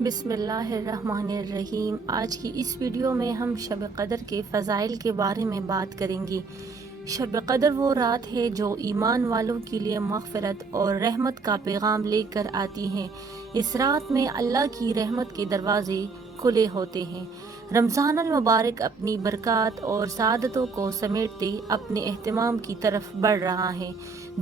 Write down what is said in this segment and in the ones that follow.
بسم اللہ الرحمن الرحیم۔ آج کی اس ویڈیو میں ہم شب قدر کے فضائل کے بارے میں بات کریں گے۔ شب قدر وہ رات ہے جو ایمان والوں کے لیے مغفرت اور رحمت کا پیغام لے کر آتی ہے۔ اس رات میں اللہ کی رحمت کے دروازے کھلے ہوتے ہیں۔ رمضان المبارک اپنی برکات اور سعادتوں کو سمیٹتے اپنے اہتمام کی طرف بڑھ رہا ہے۔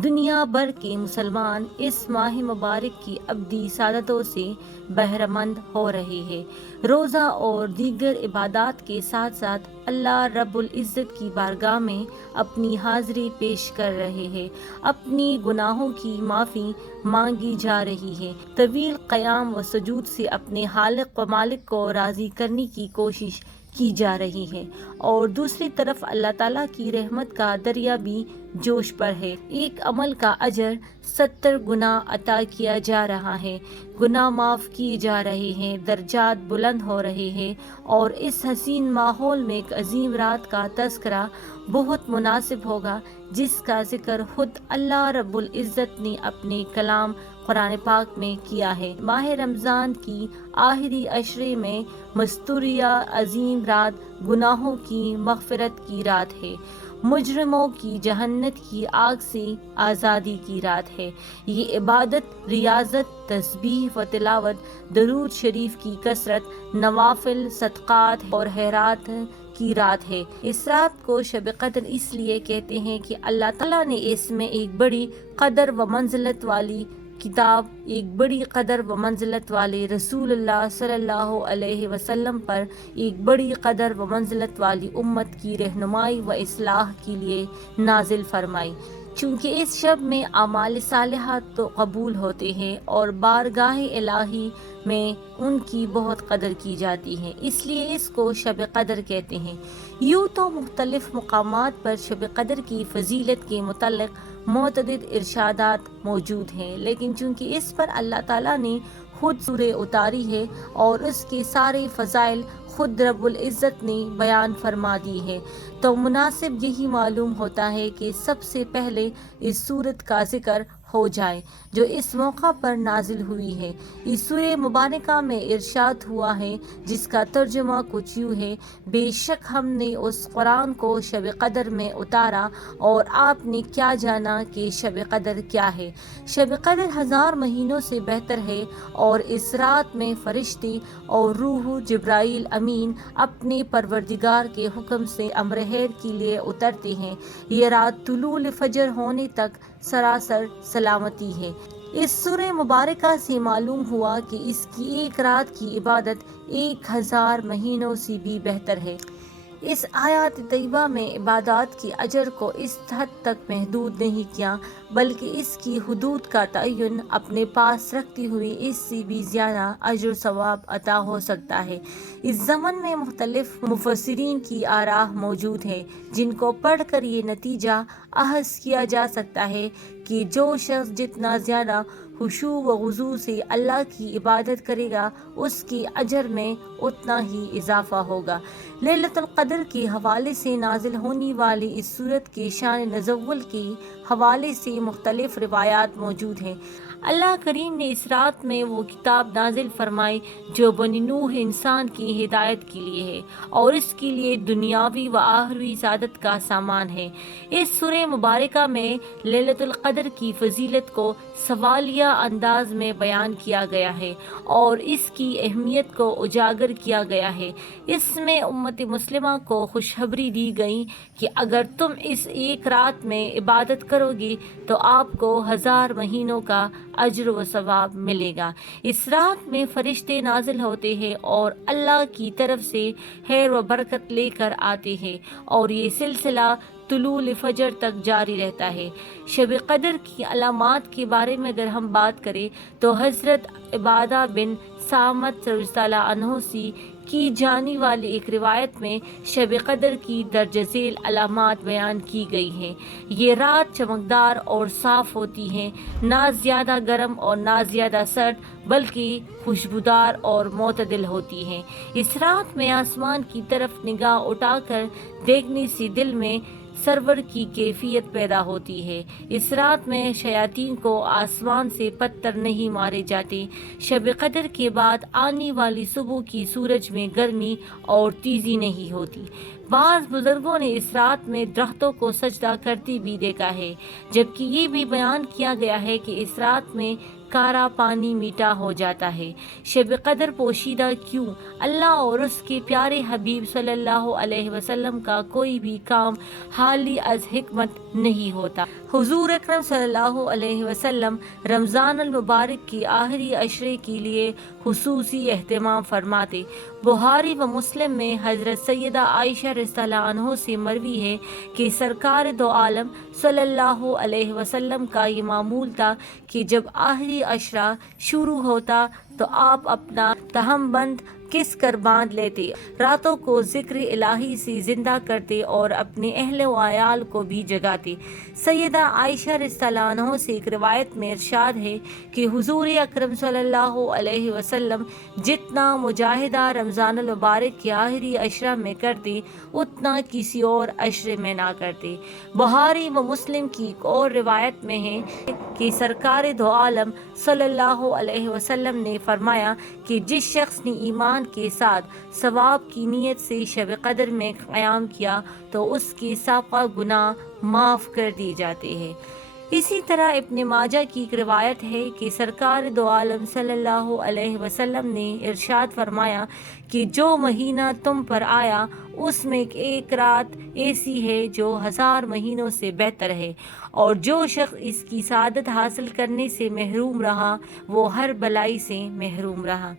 دنیا بھر کے مسلمان اس ماہ مبارک کی ابدی سعادتوں سے بہرہ مند ہو رہے ہیں۔ روزہ اور دیگر عبادات کے ساتھ ساتھ اللہ رب العزت کی بارگاہ میں اپنی حاضری پیش کر رہے ہیں۔ اپنی گناہوں کی معافی مانگی جا رہی ہے۔ طویل قیام و سجود سے اپنے خالق و مالک کو راضی کرنے کی کوشش کی جا رہی ہے، اور دوسری طرف اللہ تعالیٰ کی رحمت کا دریا بھی جوش پر ہے۔ ایک عمل کا اجر 70 گنا عطا کیا جا رہا ہے، گناہ معاف کیے جا رہے ہیں، درجات بلند ہو رہے ہیں، اور اس حسین ماحول میں ایک عظیم رات کا تذکرہ بہت مناسب ہوگا جس کا ذکر خود اللہ رب العزت نے اپنے کلام قرآن پاک میں کیا ہے۔ ماہ رمضان کی آخری عشرے میں مستوریہ عظیم رات گناہوں کی مغفرت کی رات ہے، مجرموں کی جہنت کی آگ سے آزادی کی رات ہے۔ یہ عبادت، ریاضت، تسبیح و تلاوت، درود شریف کی کثرت، نوافل، صدقات اور خیرات کی رات ہے۔ اس رات کو شب قدر اس لیے کہتے ہیں کہ اللہ تعالیٰ نے اس میں ایک بڑی قدر و منزلت والی کتاب، ایک بڑی قدر و منزلت والے رسول اللہ صلی اللہ علیہ وسلم پر ایک بڑی قدر و منزلت والی امت کی رہنمائی و اصلاح کے لیے نازل فرمائی۔ چونکہ اس شب میں اعمال صالحات تو قبول ہوتے ہیں اور بارگاہ الہی میں ان کی بہت قدر کی جاتی ہے، اس لیے اس کو شب قدر کہتے ہیں۔ یوں تو مختلف مقامات پر شب قدر کی فضیلت کے متعلق متعدد ارشادات موجود ہیں، لیکن چونکہ اس پر اللہ تعالیٰ نے خود سورہ اتاری ہے اور اس کے سارے فضائل خود رب العزت نے بیان فرما دی ہے، تو مناسب یہی معلوم ہوتا ہے کہ سب سے پہلے اس سورت کا ذکر ہو جائے جو اس موقع پر نازل ہوئی ہے۔ اس سورہ مبارکہ میں ارشاد ہوا ہے جس کا ترجمہ کچھ یوں ہے: بے شک ہم نے اس قرآن کو شب قدر میں اتارا، اور آپ نے کیا جانا کہ شب قدر کیا ہے؟ شب قدر 1000 مہینوں سے بہتر ہے، اور اس رات میں فرشتے اور روح جبرائیل امین اپنے پروردگار کے حکم سے امر خیر کے لیے اترتے ہیں۔ یہ رات طلوع فجر ہونے تک سراسر سلامتی ہے۔ اس سورہ مبارکہ سے معلوم ہوا کہ اس کی ایک رات کی عبادت 1000 مہینوں سے بھی بہتر ہے۔ اس آیات طیبہ میں عبادات کی اجر کو اس حد تک محدود نہیں کیا، بلکہ اس کی حدود کا تعین اپنے پاس رکھتے ہوئے اس سے بھی زیادہ اجر و ثواب عطا ہو سکتا ہے۔ اس ضمن میں مختلف مفسرین کی آراء موجود ہیں جن کو پڑھ کر یہ نتیجہ اخذ کیا جا سکتا ہے کہ جو شخص جتنا زیادہ خشوع و خضوع سے اللہ کی عبادت کرے گا اس کے اجر میں اتنا ہی اضافہ ہوگا۔ لیلۃ القدر کے حوالے سے نازل ہونے والی اس سورت کے شان نزول کے حوالے سے مختلف روایات موجود ہیں۔ اللہ کریم نے اس رات میں وہ کتاب نازل فرمائی جو بنی نوح انسان کی ہدایت کے لیے ہے اور اس کے لیے دنیاوی و آخروی سعادت کا سامان ہے۔ اس سورہ مبارکہ میں لیلۃ القدر کی فضیلت کو سوالیہ انداز میں بیان کیا گیا ہے اور اس کی اہمیت کو اجاگر کیا گیا ہے۔ اس میں امت مسلمہ کو خوشخبری دی گئی کہ اگر تم اس ایک رات میں عبادت کرو گے تو آپ کو 1000 مہینوں کا اجر و ثواب ملے گا۔ اس رات میں فرشتے نازل ہوتے ہیں اور اللہ کی طرف سے خیر و برکت لے کر آتے ہیں، اور یہ سلسلہ طلوع فجر تک جاری رہتا ہے۔ شب قدر کی علامات کے بارے میں اگر ہم بات کریں تو حضرت عبادہ بن صامت رضی اللہ عنہ سے کی جانے والی ایک روایت میں شب قدر کی درج ذیل علامات بیان کی گئی ہیں۔ یہ رات چمکدار اور صاف ہوتی ہے، نہ زیادہ گرم اور نہ زیادہ سرد، بلکہ خوشبودار اور معتدل ہوتی ہے۔ اس رات میں آسمان کی طرف نگاہ اٹھا کر دیکھنے سے دل میں سرور کی کیفیت پیدا ہوتی ہے۔ اس رات میں شیاطین کو آسمان سے پتھر نہیں مارے جاتے۔ شب قدر کے بعد آنے والی صبح کی سورج میں گرمی اور تیزی نہیں ہوتی۔ بعض بزرگوں نے اس رات میں درختوں کو سجدہ کرتے بھی دیکھا ہے، جبکہ یہ بھی بیان کیا گیا ہے کہ اس رات میں کارا پانی میٹھا ہو جاتا ہے۔ شب قدر پوشیدہ کیوں؟ اللہ اور اس کے پیارے حبیب صلی اللہ علیہ وسلم کا کوئی بھی کام خالی از حکمت نہیں ہوتا۔ حضور اکرم صلی اللہ علیہ وسلم رمضان المبارک کی آخری عشرے کے لیے خصوصی اہتمام فرماتے۔ بخاری و مسلم میں حضرت سیدہ عائشہ رضی اللہ عنہ سے مروی ہے کہ سرکار دو عالم صلی اللہ علیہ وسلم کا یہ معمول تھا کہ جب آخری عشرہ شروع ہوتا تو آپ اپنا تہم بند کس کر باندھ لیتے، راتوں کو ذکر الہی سے زندہ کرتے اور اپنے اہل و عیال کو بھی جگاتے۔ سیدہ عائشہ رضی اللہ عنہ سے ایک روایت میں ارشاد ہے کہ حضور اکرم صلی اللہ علیہ وسلم جتنا مجاہدہ رمضان المبارک کے آخری عشرہ میں کرتے اتنا کسی اور عشرے میں نہ کرتے۔ بخاری و مسلم کی ایک اور روایت میں ہے کہ سرکار دو عالم صلی اللہ علیہ وسلم نے فرمایا کہ جس شخص نے ایمان کے ساتھ ثواب کی نیت سے شب قدر میں قیام کیا تو اس کے سابقہ گناہ معاف کر دیے جاتے ہیں۔ اسی طرح ابن ماجہ کی ایک روایت ہے کہ سرکار دو عالم صلی اللہ علیہ وسلم نے ارشاد فرمایا کہ جو مہینہ تم پر آیا اس میں ایک رات ایسی ہے جو 1000 مہینوں سے بہتر ہے، اور جو شخص اس کی سعادت حاصل کرنے سے محروم رہا وہ ہر بلائی سے محروم رہا۔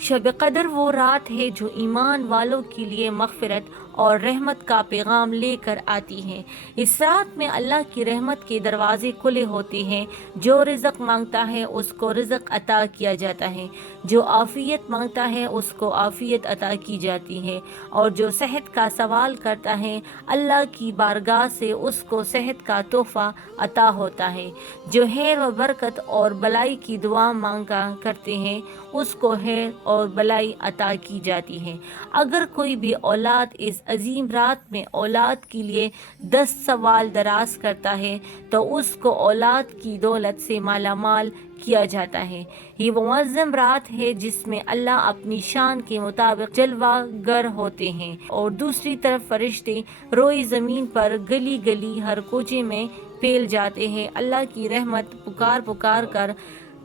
شب قدر وہ رات ہے جو ایمان والوں کے لیے مغفرت اور رحمت کا پیغام لے کر آتی ہے۔ اس رات میں اللہ کی رحمت کے دروازے کھلے ہوتے ہیں۔ جو رزق مانگتا ہے اس کو رزق عطا کیا جاتا ہے، جو عافیت مانگتا ہے اس کو عافیت عطا کی جاتی ہے، اور جو صحت کا سوال کرتا ہے اللہ کی بارگاہ سے اس کو صحت کا تحفہ عطا ہوتا ہے۔ جو خیر و برکت اور بلائی کی دعا مانگا کرتے ہیں اس کو خیر اور بلائی عطا کی جاتی ہے۔ اگر کوئی بھی اولاد اس عظیم رات میں اولاد کے لیے 10 سوال دراز کرتا ہے تو اس کو اولاد کی دولت سے مالا مال کیا جاتا ہے۔ یہ وہ معظم رات ہے جس میں اللہ اپنی شان کے مطابق جلوہ گر ہوتے ہیں، اور دوسری طرف فرشتے روئے زمین پر گلی گلی ہر کوچے میں پھیل جاتے ہیں۔ اللہ کی رحمت پکار پکار کر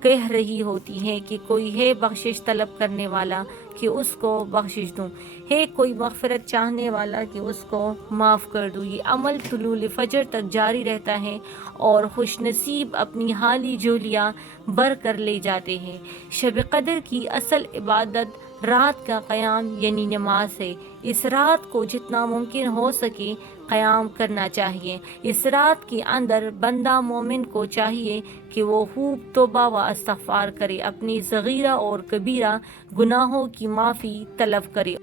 کہہ رہی ہوتی ہے کہ کوئی ہے بخشش طلب کرنے والا کہ اس کو بخشش دوں، ہے کوئی مغفرت چاہنے والا کہ اس کو معاف کر دوں۔ یہ عمل طلوع فجر تک جاری رہتا ہے اور خوش نصیب اپنی حالی جولیاں بھر کر لے جاتے ہیں۔ شب قدر کی اصل عبادت رات کا قیام یعنی نماز ہے۔ اس رات کو جتنا ممکن ہو سکے قیام کرنا چاہیے۔ اس رات کے اندر بندہ مومن کو چاہیے کہ وہ خوب توبہ و استغفار کرے، اپنی صغیرہ اور کبیرہ گناہوں کی معافی طلب کرے